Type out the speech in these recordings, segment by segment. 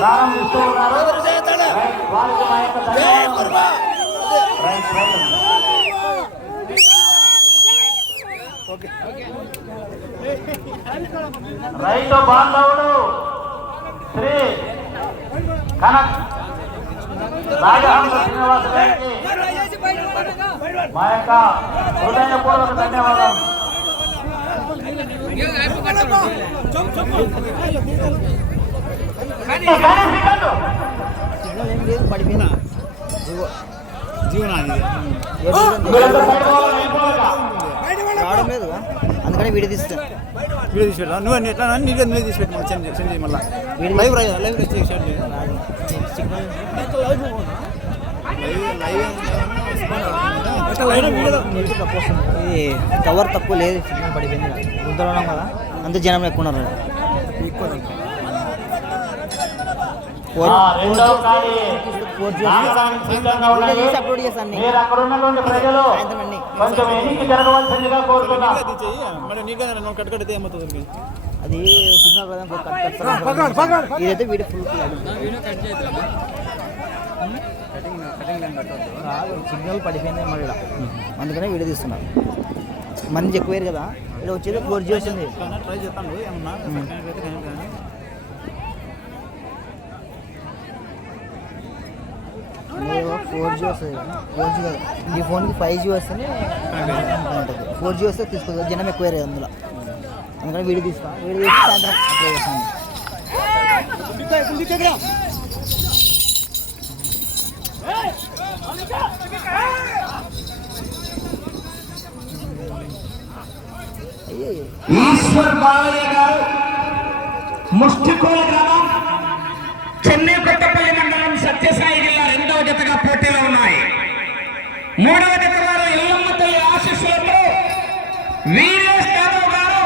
ప్రారంభిస్తూ ఉన్నారు. రైట్, వారికి మా యొక్క. రైతు బాంధవుడు. శ్రీ కనక్ రాజహంస శ్రీనివాస గారికి మా యొక్క హృదయపూర్వక ధన్యవాదాలు. కానీ శ్రీకాంత్, మీరంతా సైడ్ పోవాలి, రావడం లేదు అందుకని వీడియో తీస్తాను వీడియో తీసి పెట్టా నువ్వు ఎట్లా నీకు నువ్వే తీసి సెండ్ సెండ్ చేయి మళ్ళీ లైవ్ రా లైవ్ వచ్చి షార్ట్ చేయి కవర్ టవర్ తక్కువ లేదు సిగ్నల్ పడిపోయింది గుంతలో కదా. అంత జనం ఎక్కువ ఉన్నారు రెండవ ఖాళీ ఫోర్ జీ నాగసానికి సిద్ధంగా ఉన్నాయి. చేసి అప్లోడ్ ప్రజలు. కొంచెం ఎన్నిక జరగవలసిందిగా కోరుతున్నాం. అది సిగ్నల్ ఇదైతే వీడియో ఫుల్ సిగ్నల్ పడిపోయింది మరి. అందుకనే వీడియో తీస్తున్నారు. మంది ఎక్కువ కదా ఇక్కడ వచ్చేది ఫోర్ జీ వచ్చింది. ఫోర్ జీ వస్తుంది ఫోర్ జీ కదా ఈ ఫోన్కి ఫైవ్ జీ వస్తేనే ఉంటుంది ఫోర్ జీ వస్తే తీసుకోదు జనం ఎక్కువ అందులో. అందుకని వీడియో తీసుకో వీడియో తీసి సాయంత్రం అప్లై చేస్తాను. అయ్యో ఈశ్వర్ బాలయ్య గారు ముష్టికోల గ్రామం. మూడవది కుమారు వారు ఎల్లమ్మ తల్లి ఆశీస్సులతో వీరేష్ యాదవ్ గారు.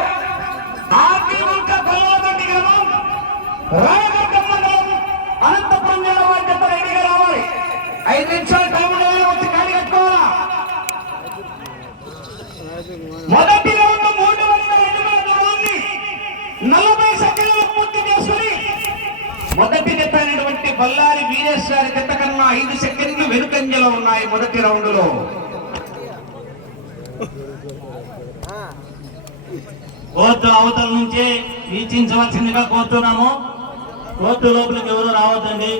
ఆర్టీ వంక గ్రామం రాయగడ్డ మండలం అనంతపురం జిల్లా వారి జత రెడీగా రావాలి. ఐదు నిమిషాలు టైం ఉండాలి వచ్చి ఖాళీ కట్టుకోవాలా మొదటి రౌండ్ మూడు వందల ఎనిమిది దూరాన్ని నలభై సెకండ్లు పూర్తి చేసుకుని మొదటి జత అయినటువంటి బల్లారి వీరేశ్వరి జత కన్నా ఐదు సెకండ్లు వెనుకంజలో ఉన్నాయి మొదటి రౌండ్లో కోర్టు అవతల నుంచి వీక్షించవలసిందిగా కోరుతున్నాము. కోర్టు లోపలికి ఎవరు రావద్దండి.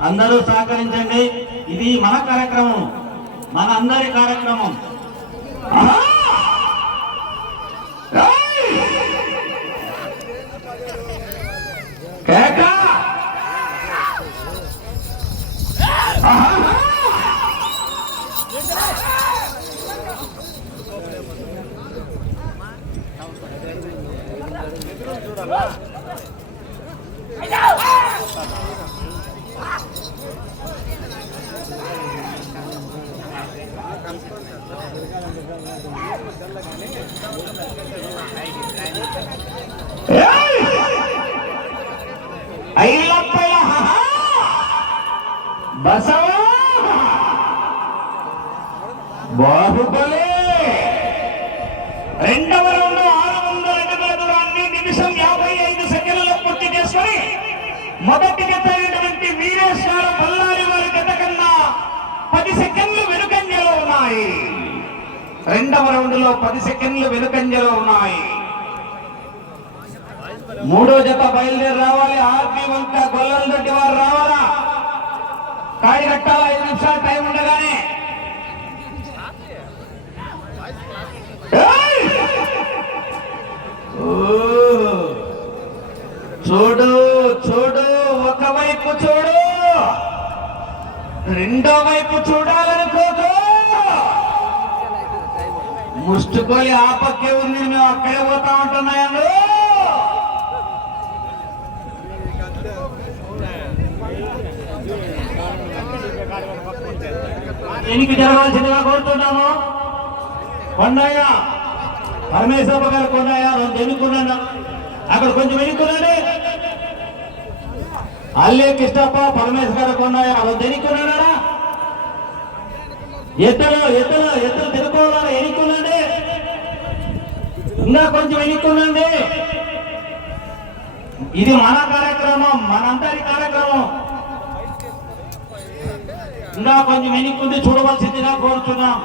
అందరూ సహకరించండి. ఇది మన కార్యక్రమం. మన అందరి కార్యక్రమం ఆహా! ఏయ్! కేక! ఆహా! ఏయ్! బాహుబలి! రెండవ రౌండ్ ఆరు వందల అడుగుల దూరాన్ని నిమిషం యాభై ఐదు సెకండ్లలో పూర్తి చేసుకొని మొదటి జత అయినటువంటి వీరేశ్వర బల్లారి వారి జత కన్నా పది సెకండ్లు వెనుకంజలో ఉన్నాయి. రెండవ రౌండ్లో పది సెకండ్లు వెనుకంజలో ఉన్నాయి. మూడో జత బయలుదేరి రావాలి. ఆర్పి వంక గొల్లం రెడ్డి వారు రావాలా? కాడి కట్టాలా ఐదు నిమిషాలు టైం ఉండగానే ఏయ్! ఓ! చూడు చూడు ఒకవైపు చూడు రెండో వైపు చూడాలనుకోకు మళ్ళీ ఆ పక్కే ఉంది మేము అక్కడే పోతా ఉంటున్నాయండి ఎనికి జరగాల్సిందిగా కోరుతున్నాము. కొండయ్య పరమేశ్వర గారు కొండయ్య రెండు ఎన్నుకున్నాను అక్కడ కొంచెం ఎన్నుకున్నాడు. అల్లే కృష్ణప్ప పరమేశ్వర గారు కొండయ్య రెండు ఎన్నుకున్నాడా ఎత్తలు ఎత్తలు ఎత్తలు తిరుకోవాలా ఎన్నుకున్నాండి ఇంకా కొంచెం ఎన్నుకున్నాండి ఇది మన కార్యక్రమం మనందరి కార్యక్రమం. ఇంకా కొంచెం వెనుక్కుంది చూడవలసిందిగా కోరుతున్నాం.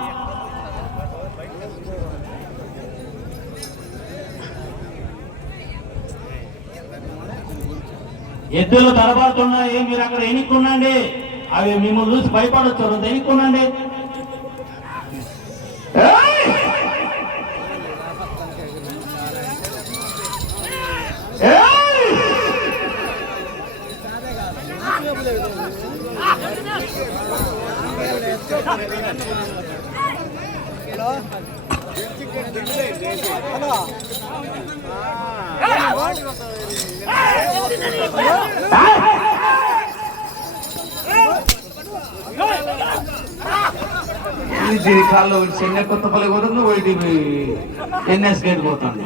ఎద్దులు తలబడుతున్నాయి మీరు అక్కడ ఎన్నుకున్నాండి. అవి మిమ్మల్ని చూసి భయపడొచ్చు ఎన్నుకున్నాండి. ఇది దీని కాళ్ళు చెన్నై కొత్తపల్లి పోతుంది ఒకటి ఎన్ఎస్ గేట్ పోతుంది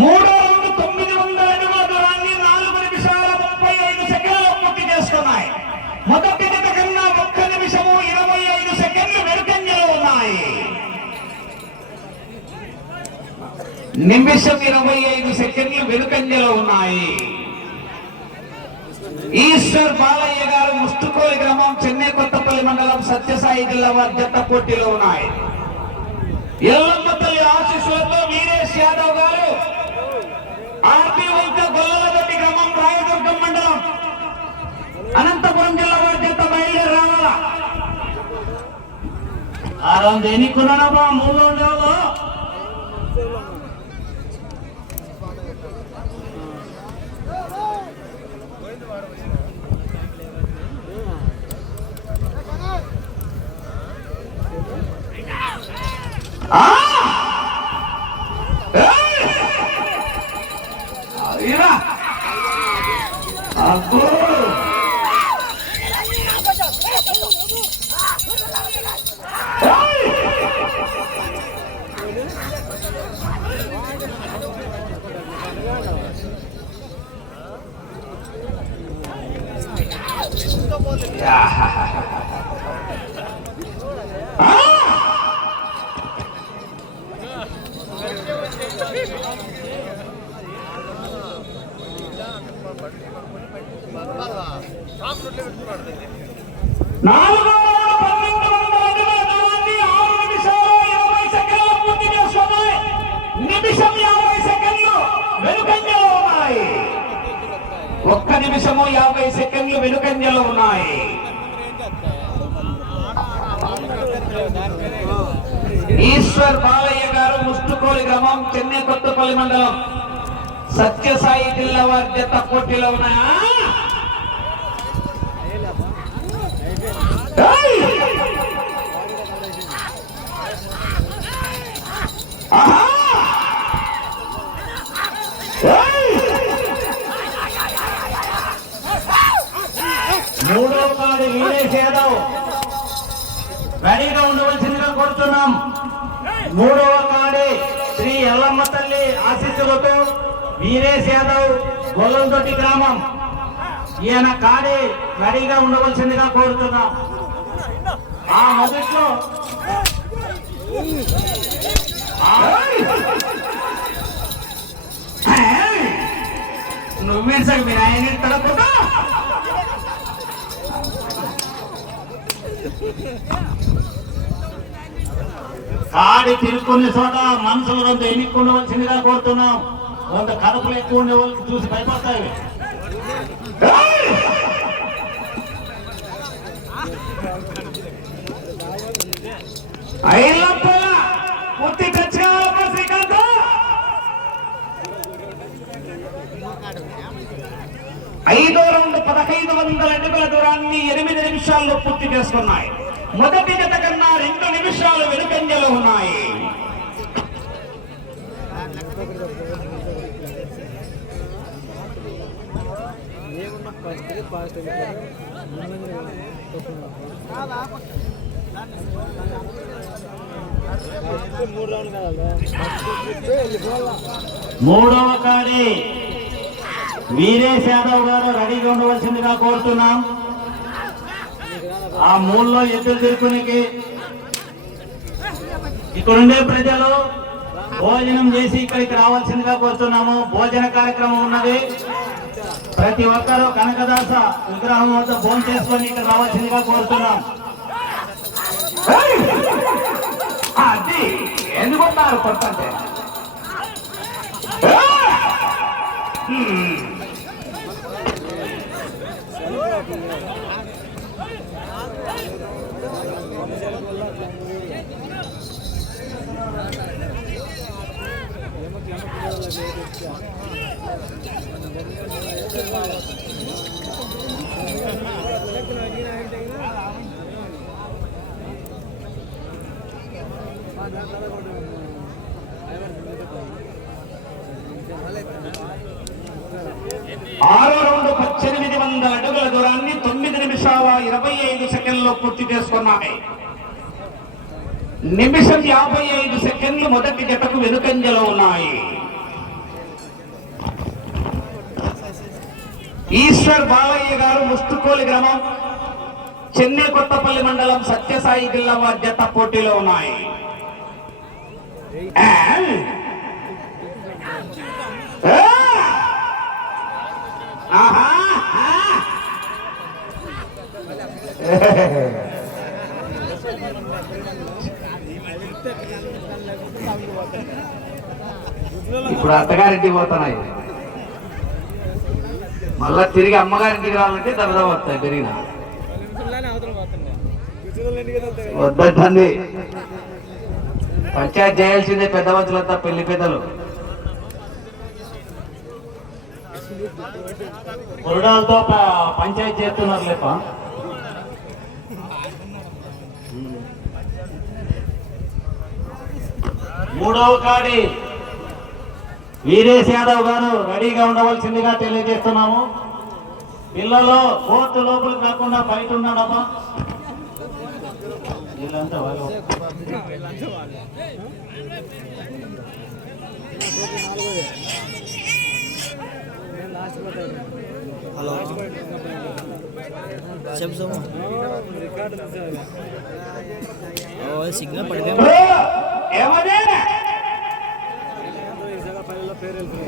మూడో రౌండ్ తొమ్మిది వందల అడుగుల దూరాన్ని నాలుగు నిమిషాల ముప్పై ఐదు సెకండ్లు పూర్తి చేసుకున్నాయి మొదటి జత కన్నా ఒక్క నిమిషము ఇరవై ఐదు సెకండ్లు వెనుకంజలో ఉన్నాయి. నిమిషం ఇరవై ఐదు సెకండ్లు వెనుకంజలో ఉన్నాయి. ఈశ్వర్ బాలయ్య గారు ముస్తుకోలి గ్రామం చెన్నై కొత్తపల్లి మండలం సత్యసాయి జిల్లా వారి జత పోటీలో ఉన్నాయి. ఎల్లమ్మ తల్లి ఆశీస్సులతో వీరేష్ యాదవ్ గారు ఆర్పీ వంక గొల్లలదొడ్డి గ్రామం రాయదుర్గం మండలం అనంతపురం జిల్లా వారి చేత బయలుదేరి రావాలా? ఆరాం ఎన్నికున్నానమ్మా మూడు ఉండేవాళ్ళు Agora! ఒక్క నిమిషము యాభై సెకండ్లు వెనుకంజలో ఉన్నాయి. ఈశ్వర్ బాలయ్య గారు ముస్తుకోలి గ్రామం చెన్నై కొత్తపల్లి మండలం. సత్యసాయి జిల్లా వారి జత పోటీలో ఉన్నాయా? మూడో కాడి చేద్దాం. యాదవ్ రెడీగా ఉండవలసిందిగా కోరుతున్నాం. మూడవ కాడి శ్రీ ఎల్లమ్మ తల్లి ఆశీస్సులతో వీరేష్ యాదవ్ గొల్లంతొట్టి గ్రామం. ఈయన కాడి రెడీగా ఉండవలసిందిగా కోరుతున్నాం. ఆ మొదట్లో నువ్వేం మీరు ఆయన తడకుండా కాడి తిరుక్కునే చోట మనసులు కొంత ఎన్నికుండవలసిందిగా కోరుతున్నాం. కొంత కడుపులు ఎక్కువ ఉండే వాళ్ళకి చూసి భయపడతాయి ఐలప్ప ఐదో రౌండ్ పదహైదు వందల అడుగుల దూరాన్ని ఎనిమిది నిమిషాల్లో పూర్తి చేసుకున్నాయి. మొదటి గత కన్నా రెండు నిమిషాలు వెనుకంజలో ఉన్నాయి. మూడవ కాడి. వీరేష్ యాదవ్ గారు రెడీగా ఉండవలసిందిగా కోరుతున్నాం. ఆ మూడులో ఎద్దులు తిరుకునికి ఇక్కడుండే ప్రజలు భోజనం చేసి ఇక్కడికి రావాల్సిందిగా కోరుతున్నాము. భోజన కార్యక్రమం ఉన్నది. ప్రతి ఒక్కరూ కనకదాస విగ్రహం వద్ద భోజనం చేసుకొని ఇక్కడ రావాల్సిందిగా కోరుతున్నాం! అది ఎందుకుంటారు కొట్టంటే ఆరో రౌండ్ పద్దెనిమిది వందల అడుగుల దూరాన్ని తొమ్మిది నిమిషాల ఇరవై ఐదు సెకండ్లో పూర్తి చేసుకున్నాయి. నిమిషం యాభై ఐదు సెకండ్లు మొదటి జతకు వెనుకంజలో ఉన్నాయి. ఈశ్వర్ బాలయ్య గారు ముస్తుకోలి గ్రామం చెన్నై కొత్తపల్లి మండలం సత్యసాయి జిల్లా వారి జత పోటీలో ఉన్నాయి. ఇప్పుడు అత్తగారింటికి పోతున్నాయి. మళ్ళా తిరిగి అమ్మగారింటికి రావాలంటే దరదా వస్తాయి పెరిగిన. వద్దండి పంచాయతీ చేయాల్సిందే పెద్ద మంచులంతా పెళ్ళి పెద్దలు. కొరడాలతో పంచాయతీ చేస్తున్నారు లేప? మూడవ కాడి. వీరేష్ యాదవ్ గారు రెడీగా ఉండవలసిందిగా తెలియజేస్తున్నాము. పిల్లలు కోర్టు లోపలికి రాకుండా బయట ఉన్నాడమ్మా హలో. చెప్పు. సిగ్నల్ పడిపోయి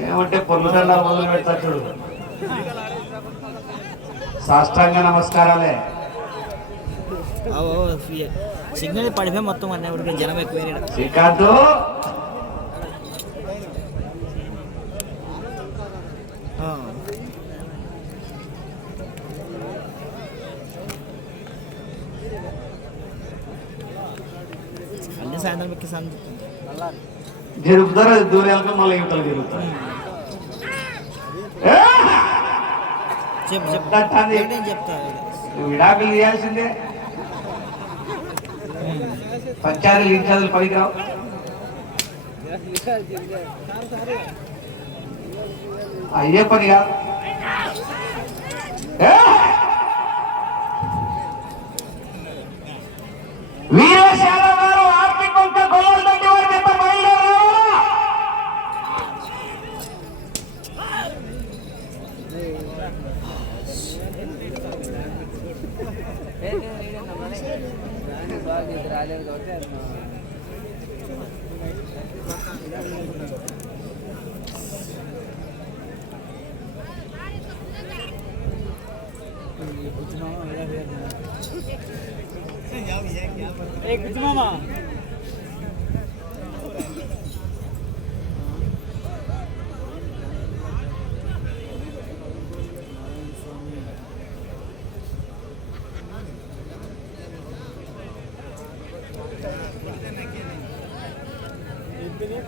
ఏమంటే పొల్లుదండ మొదలు పెడతా చూడు. సాష్టాంగ నమస్కారాలే. సిగ్నల్ పడిపోయి మొత్తం అన్నప్పటికీ జనం ఎక్కువ శ్రీకాంత్! అన్ని సాయంత్రం ఎక్కి సంత జరుపుతారు దూరాలకు మళ్ళీ యువతలు జరుగుతారు విడాకులు తీయాల్సిందే పంచాయతీలు ఇంచాదులు పనికిరావు అయ్యే పని కాదు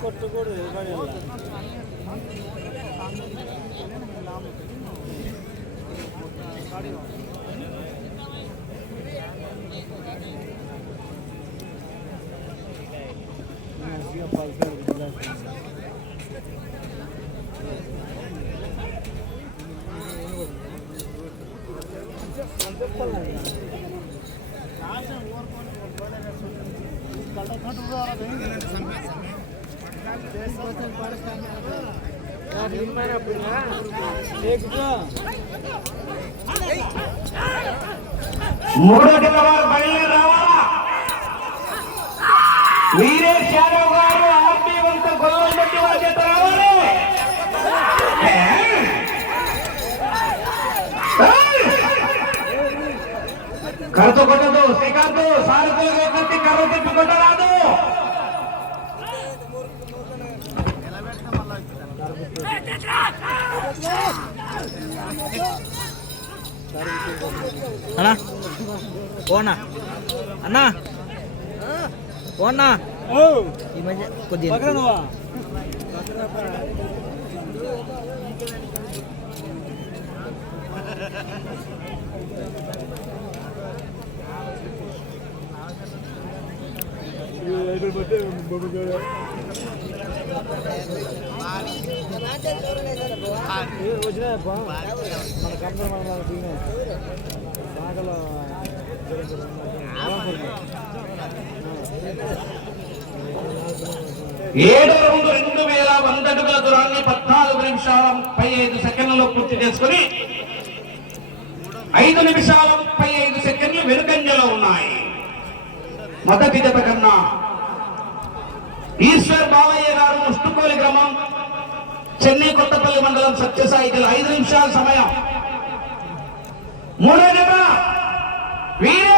ಕೊಟ್ಟು ಕೊಡ್ರಿ మూడో కింద బయలుదేరి రావాలా వీరేష్ యాదవ్ గారు ఆర్పి వంత గొల్లలు పెట్టి వారి చేత రావాలి కర్రతో కొట్టదు శ్రీకాంత్ సారథులుగా కర్ర తిప్పి కొట్టరాదు. అన్నా ఓనా అన్నా? ఓనా ఈ మధ్య కొద్దిగా ఏడో రౌండ్ రెండు వేల వంద అడుగుల దూరాన్ని పద్నాలుగు నిమిషాల ముప్పై ఐదు సెకండ్లలో పూర్తి చేసుకుని ఐదు నిమిషాల ముప్పై ఐదు సెకండ్లు వెనుకంజలో ఉన్నాయి. మొదటి జత కన్నా ఈశ్వర్ బాలయ్య గారు ముష్టుకోలి గ్రామం చెన్నై కొత్తపల్లి మండలం సత్యసాయి ఐదు నిమిషాల సమయం. మూడో జత. వీరే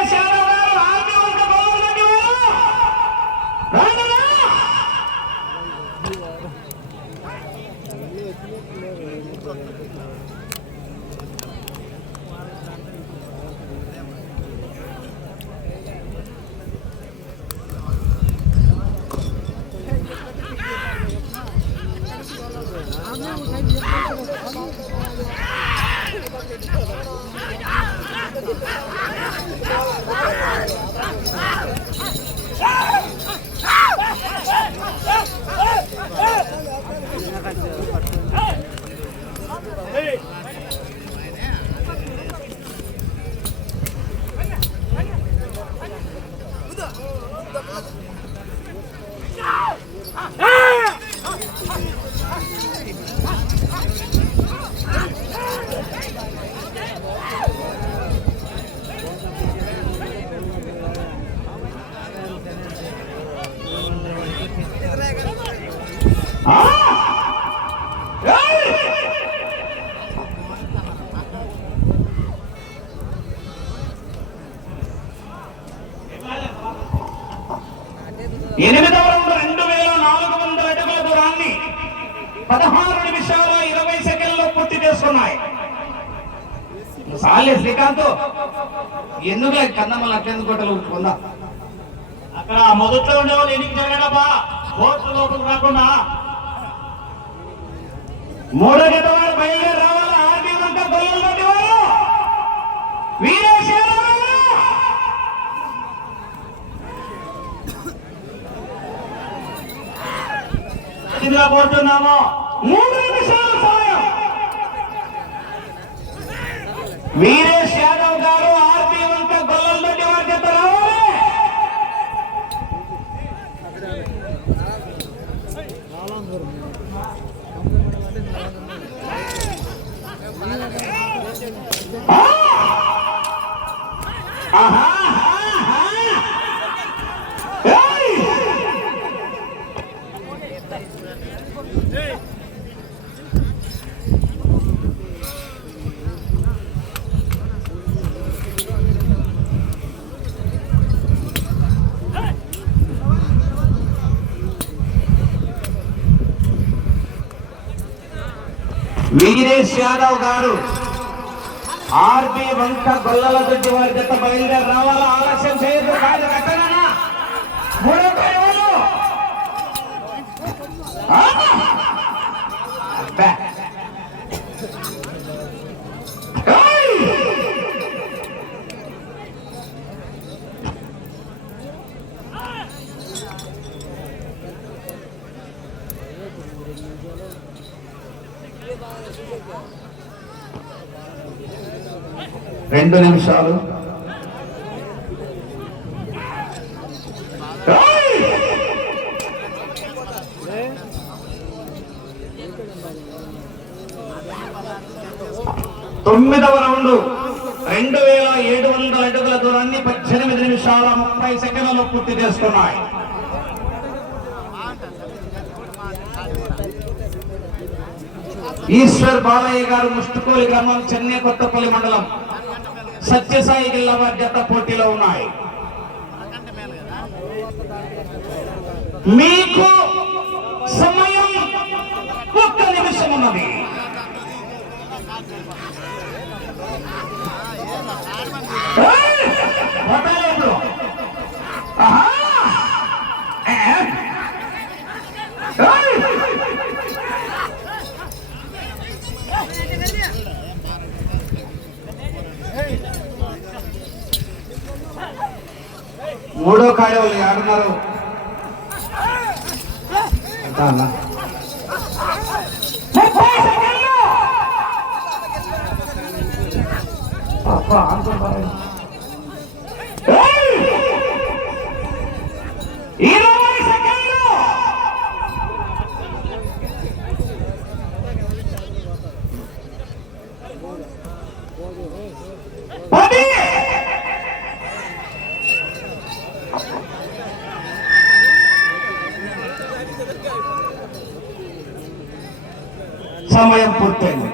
ఎనిమిదవ రౌండ్ రెండు వేల నాలుగు వందల అడుగుల దూరాన్ని పదహారు నిమిషాల ఇరవై సెకండ్లో పూర్తి చేసుకున్నాయి సాలే శ్రీకాంత్ ఎందుకు కన్నమ్మలు అత్యంత కొట్టలు ఉంచుకుందా అక్కడ మొదట్లో ఉండేవాళ్ళు ఎన్నిక జరగడబ్బా కోర్టు లోపలికి రాకుండా. మూడో జత వారు బయలుదేరి రావాలి. ఇందులో పోతున్నాము? మూడు నిమిషాల సమయం వీరేష్ యాదవ్ గారు ఆర్మీ వంక గొల్లం పట్టి వారి చేత రావాలి ఆహా. వీరేష్ యాదవ్ గారు. ఆర్బి వంక గొల్లల దొడ్డి వారి జత బయలుదేరి రావాలా? ఆలస్యం చేయదు కాదు కట్టనా మూడో పేరు రెండు నిమిషాలు. తొమ్మిదవ రౌండ్. రెండు వేల ఏడు వందల అడుగుల దూరాన్ని పద్దెనిమిది నిమిషాల ముప్పై సెకండ్లు పూర్తి చేస్తున్నాయి. ఈశ్వర్ బాలయ్య గారు ముష్టికోలి గ్రామం చెన్నై కొత్తపల్లి మండలం. సత్యసాయి జిల్లా వారి జత పోటీలో ఉన్నాయి మీకు సమయం ఒక్క నిమిషం ఉన్నది ఏయ్! వదలలేదు. ఆహా! ఏ? ఏయ్! మూడో కాయ వాళ్ళు ఆడున్నారు అంతా అన్న ముప్పై సెకండ్లు అబ్బా, అనుకుంటారు. ఏయ్! ఇరవై సెకండ్లు పది సమయం